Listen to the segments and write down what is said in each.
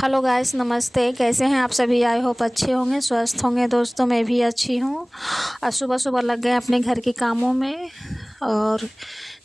Hello guys, नमस्ते। कैसे हैं आप सभी? आई होप अच्छे होंगे, स्वस्थ होंगे। दोस्तों, मैं भी अच्छी हूँ। और सुबह सुबह लग गए अपने घर के कामों में और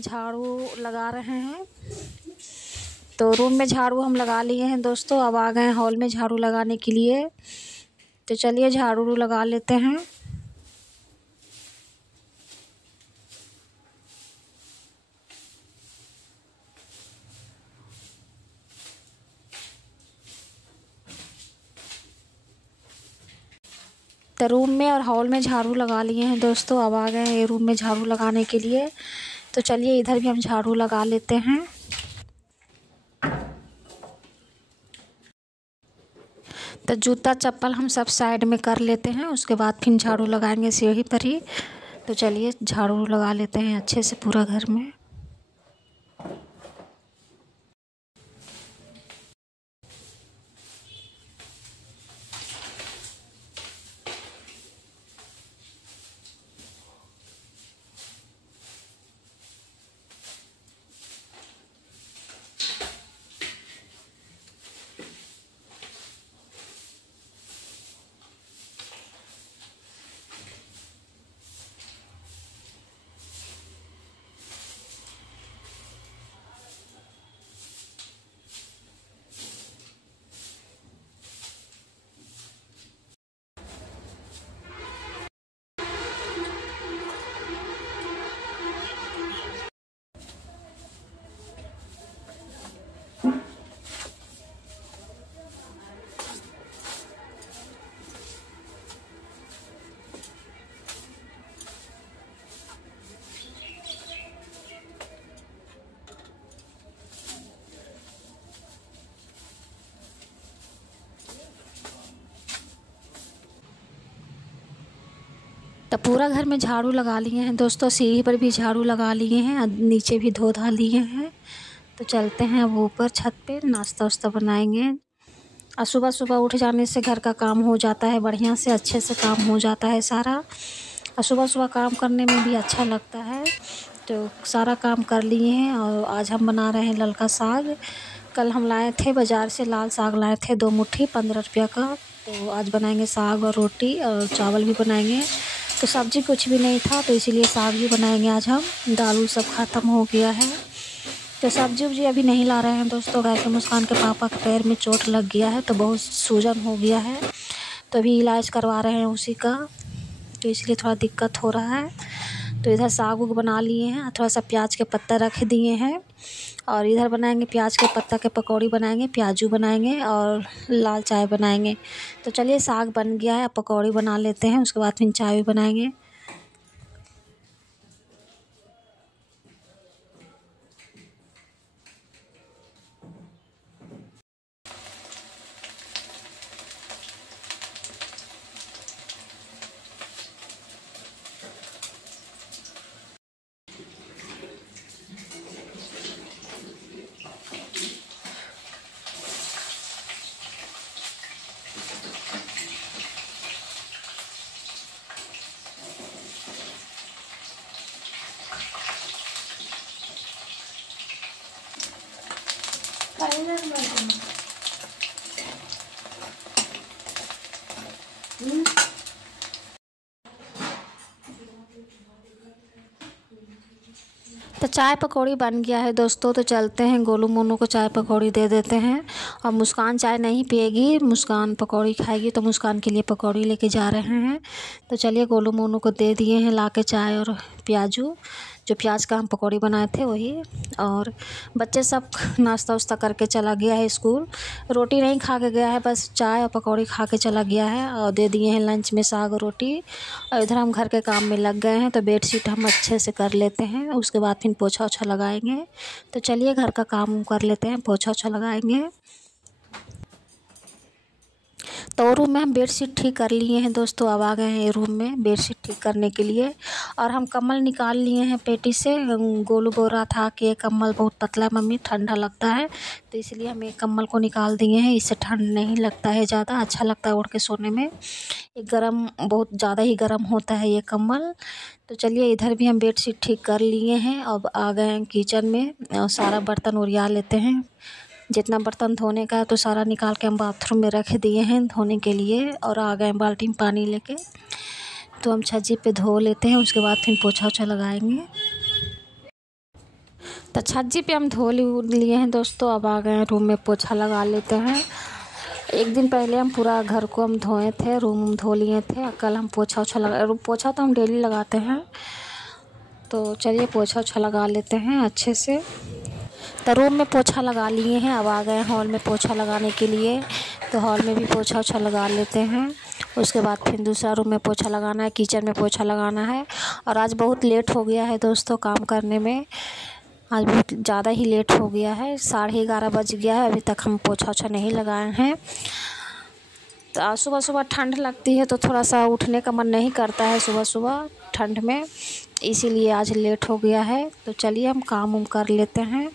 झाड़ू लगा रहे हैं। तो रूम में झाड़ू हम लगा लिए हैं दोस्तों। अब आ गए हॉल में झाड़ू लगाने के लिए। तो चलिए झाड़ू लगा लेते हैं। तो रूम में और हॉल में झाड़ू लगा लिए हैं दोस्तों। अब आ गए हैं रूम में झाड़ू लगाने के लिए। तो चलिए इधर भी हम झाड़ू लगा लेते हैं। तो जूता चप्पल हम सब साइड में कर लेते हैं, उसके बाद फिर झाड़ू लगाएंगे सीढ़ी पर ही। तो चलिए झाड़ू लगा लेते हैं अच्छे से पूरा घर में। तो पूरा घर में झाड़ू लगा लिए हैं दोस्तों। सीढ़ी पर भी झाड़ू लगा लिए हैं, नीचे भी धो धा लिए हैं। तो चलते हैं अब ऊपर छत पे, नाश्ता वास्ता बनाएंगे। और सुबह सुबह उठ जाने से घर का काम हो जाता है बढ़िया से, अच्छे से काम हो जाता है सारा। और सुबह सुबह काम करने में भी अच्छा लगता है। तो सारा काम कर लिए हैं। और आज हम बना रहे हैं ललका साग। कल हम लाए थे बाज़ार से लाल साग, लाए थे 2 मुट्ठी 15 रुपया का। तो आज बनाएंगे साग और रोटी और चावल भी बनाएंगे। तो सब्ज़ी कुछ भी नहीं था, तो इसीलिए साग भी बनाएंगे आज हम। दाल उल सब ख़त्म हो गया है। तो सब्ज़ी उब्जी अभी नहीं ला रहे हैं दोस्तों। वैसे मुस्कान के पापा के पैर में चोट लग गया है, तो बहुत सूजन हो गया है। तो अभी इलाज करवा रहे हैं उसी का, तो इसलिए थोड़ा दिक्कत हो रहा है। तो इधर साग उग बना लिए हैं, थोड़ा सा प्याज के पत्ता रख दिए हैं। और इधर बनाएंगे प्याज के पत्ता के पकौड़ी बनाएंगे, प्याजू बनाएंगे और लाल चाय बनाएंगे। तो चलिए साग बन गया है, पकौड़ी बना लेते हैं, उसके बाद फिर चाय भी बनाएंगे। तो चाय पकौड़ी बन गया है दोस्तों। तो चलते हैं गोलू मोनू को चाय पकौड़ी दे देते हैं। और मुस्कान चाय नहीं पिएगी, मुस्कान पकौड़ी खाएगी, तो मुस्कान के लिए पकौड़ी लेके जा रहे हैं। तो चलिए गोलू मोनू को दे दिए हैं ला के चाय और प्याजू, जो प्याज का हम पकौड़ी बनाए थे वही। और बच्चे सब नाश्ता वास्ता करके चला गया है स्कूल। रोटी नहीं खा के गया है, बस चाय और पकौड़ी खा के चला गया है। और दे दिए हैं लंच में साग और रोटी। और इधर हम घर के काम में लग गए हैं। तो बेडशीट हम अच्छे से कर लेते हैं, उसके बाद फिर पोछा ओछा लगाएंगे। तो चलिए घर का काम कर लेते हैं, पोछा ओछा लगाएंगे। तो रूम में हम बेडशीट ठीक कर लिए हैं दोस्तों। अब आ गए हैं रूम में बेडशीट ठीक करने के लिए। और हम कम्बल निकाल लिए हैं पेटी से। गोलू बोल रहा था कि ये कम्बल बहुत पतला है मम्मी, ठंडा लगता है। तो इसलिए हम एक कम्बल को निकाल दिए हैं, इससे ठंड नहीं लगता है ज़्यादा, अच्छा लगता है ओढ़ के सोने में। ये गर्म, बहुत ज़्यादा ही गर्म होता है ये कम्बल। तो चलिए इधर भी हम बेडशीट ठीक कर लिए हैं। अब आ गए हैं किचन में और सारा बर्तन उरिया लेते हैं। जितना बर्तन धोने का है तो सारा निकाल के हम बाथरूम में रख दिए हैं धोने के लिए, और आ गए बाल्टी में पानी लेके। तो हम छज्जे पे धो लेते हैं, उसके बाद फिर पोछा ओछा लगाएंगे। तो छज्जे पे हम धो लिए हैं दोस्तों। अब आ गए रूम में पोछा लगा लेते हैं। एक दिन पहले हम पूरा घर को हम धोए थे, रूम धो लिए थे। कल हम पोछा ओछा पोछा तो हम डेली लगाते हैं। तो चलिए पोछा ओछा लगा लेते हैं अच्छे से। तो रूम में पोछा लगा लिए हैं। अब आ गए हॉल में पोछा लगाने के लिए। तो हॉल में भी पोछा ओछा लगा लेते हैं। उसके बाद फिर दूसरा रूम में पोछा लगाना है, किचन में पोछा लगाना है। और आज बहुत लेट हो गया है दोस्तों काम करने में। आज बहुत ज़्यादा ही लेट हो गया है, 11:30 बज गया है, अभी तक हम पोछा ओछा नहीं लगाए हैं। तो सुबह सुबह ठंड लगती है तो थोड़ा सा उठने का मन नहीं करता है सुबह सुबह ठंड में, इसीलिए आज लेट हो गया है। तो चलिए हम काम उम कर लेते हैं।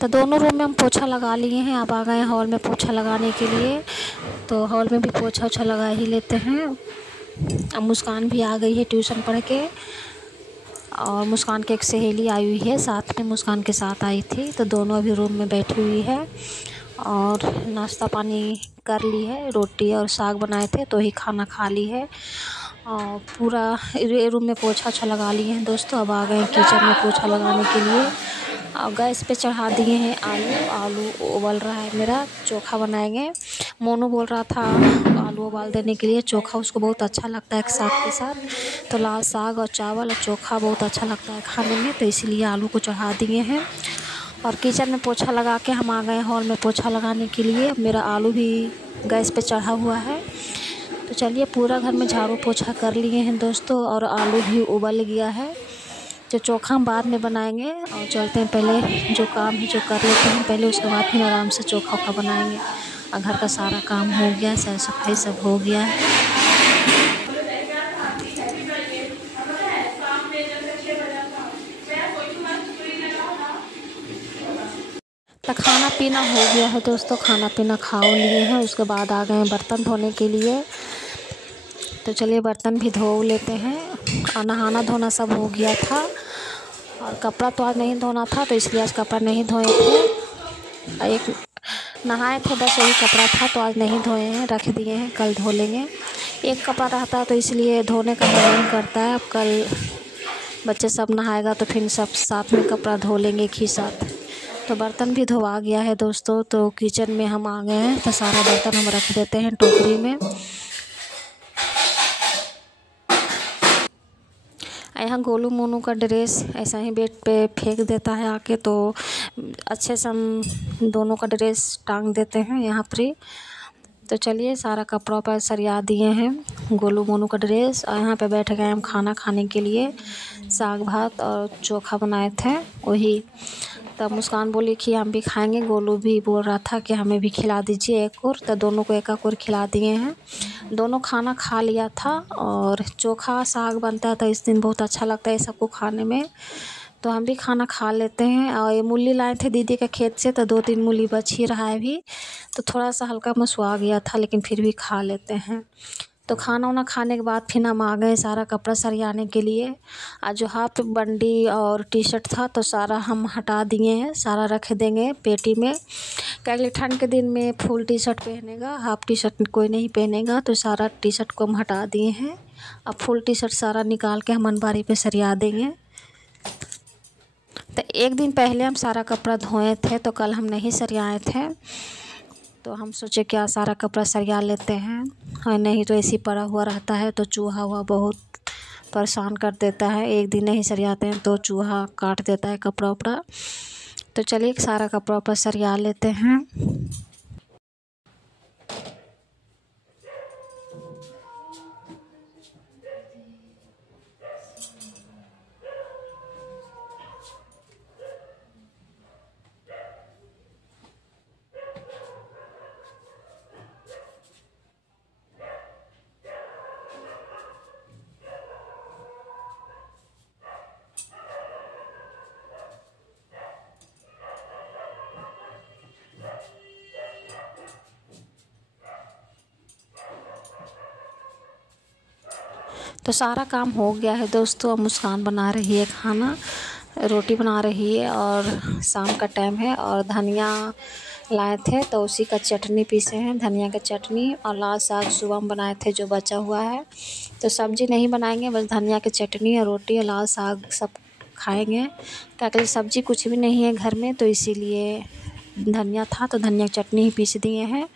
तो दोनों रूम में हम पोछा लगा लिए हैं। अब आ गए हॉल में पोछा लगाने के लिए। तो हॉल में भी पोछा ओछा लगा ही लेते हैं। अब मुस्कान भी आ गई है ट्यूशन पढ़ के, और मुस्कान की एक सहेली आई हुई है साथ में, मुस्कान के साथ आई थी। तो दोनों अभी रूम में बैठी हुई है और नाश्ता पानी कर ली है। रोटी और साग बनाए थे तो ही खाना खा ली है। और पूरा रूम में पोछा ओछा लगा लिए हैं दोस्तों। अब आ गए किचन में पोछा लगाने के लिए। और गैस पे चढ़ा दिए हैं आलू उबल रहा है मेरा, चोखा बनाएंगे। मोनू बोल रहा था आलू उबाल देने के लिए, चोखा उसको बहुत अच्छा लगता है साग के साथ। तो लाल साग और चावल और चोखा बहुत अच्छा लगता है खाने में, तो इसीलिए आलू को चढ़ा दिए हैं। और किचन में पोछा लगा के हम आ गए हॉल में पोछा लगाने के लिए। मेरा आलू भी गैस पे चढ़ा हुआ है। तो चलिए पूरा घर में झाड़ू पोछा कर लिए हैं दोस्तों, और आलू भी उबल गया है। जो चोखा हम बाद में बनाएंगे, और चलते हैं पहले जो काम है जो कर लेते हैं पहले, उसके बाद फिर आराम से चोखा ओखा बनाएंगे। और घर का सारा काम हो गया, साफ सफाई सब हो गया है। तो खाना पीना हो गया है दोस्तों, खाना पीना खा लिए हैं। उसके बाद आ गए हैं बर्तन धोने के लिए। तो चलिए बर्तन भी धो लेते हैं। और नहाना धोना सब हो गया था, और कपड़ा तो आज नहीं धोना था तो इसलिए आज कपड़ा नहीं धोए थे। एक नहाए थे बस वही कपड़ा था, तो आज नहीं धोए हैं, रख दिए हैं, कल धो लेंगे। एक कपड़ा रहता है तो इसलिए धोने का मन नहीं करता है। अब कल बच्चे सब नहाएगा तो फिर सब साथ में कपड़ा धो लेंगे एक ही साथ। तो बर्तन भी धोवा गया है दोस्तों। तो किचन में हम आ गए हैं, तो सारा बर्तन हम रख देते हैं टोकरी में। यहाँ गोलू मोनू का ड्रेस ऐसा ही बेड पे फेंक देता है आके, तो अच्छे से हम दोनों का ड्रेस टांग देते हैं यहाँ पर। तो चलिए सारा कपड़ा पर सरिया दिए हैं गोलू मोनू का ड्रेस। और यहाँ पे बैठ गए हम खाना खाने के लिए। साग भात और चोखा बनाए थे वही। तब मुस्कान बोली कि हम भी खाएंगे, गोलू भी बोल रहा था कि हमें भी खिला दीजिए एक और। तो दोनों को एक और खिला दिए हैं। दोनों खाना खा लिया था। और चोखा साग बनता है तो इस दिन बहुत अच्छा लगता है सबको खाने में, तो हम भी खाना खा लेते हैं। और ये मूली लाए थे दीदी के खेत से, तो 2-3 मूली बच ही रहा है अभी, तो थोड़ा सा हल्का मसुआ गया था लेकिन फिर भी खा लेते हैं। तो खाना वाना खाने के बाद फिर हम आ गए सारा कपड़ा सरियाने के लिए। आज जो हाफ बंडी और टी शर्ट था तो सारा हम हटा दिए हैं, सारा रख देंगे पेटी में। क्या ठंड के दिन में फुल टी शर्ट पहनेगा, हाफ टी शर्ट कोई नहीं पहनेगा, तो सारा टी शर्ट को हम हटा दिए हैं। अब फुल टी शर्ट सारा निकाल के हम अलमारी पे सरिया देंगे। तो एक दिन पहले हम सारा कपड़ा धोए थे तो कल हम नहीं सरियाए थे, तो हम सोचे क्या सारा कपड़ा सरिया लेते हैं, और नहीं तो ऐसे पड़ा हुआ रहता है तो चूहा हुआ बहुत परेशान कर देता है। एक दिन नहीं सरियाते हैं तो चूहा काट देता है कपड़ा उपड़ा। तो चलिए सारा कपड़ा उपड़ा सरिया लेते हैं। तो सारा काम हो गया है दोस्तों। अब मुस्कान बना रही है खाना, रोटी बना रही है और शाम का टाइम है। और धनिया लाए थे तो उसी का चटनी पीसे हैं, धनिया का चटनी। और लाल साग सुबह में बनाए थे जो बचा हुआ है। तो सब्ज़ी नहीं बनाएंगे, बस धनिया की चटनी और रोटी और लाल साग सब खाएंगे। क्या करें, सब्ज़ी कुछ भी नहीं है घर में, तो इसीलिए धनिया था तो धनिया की चटनी ही पीस दिए हैं।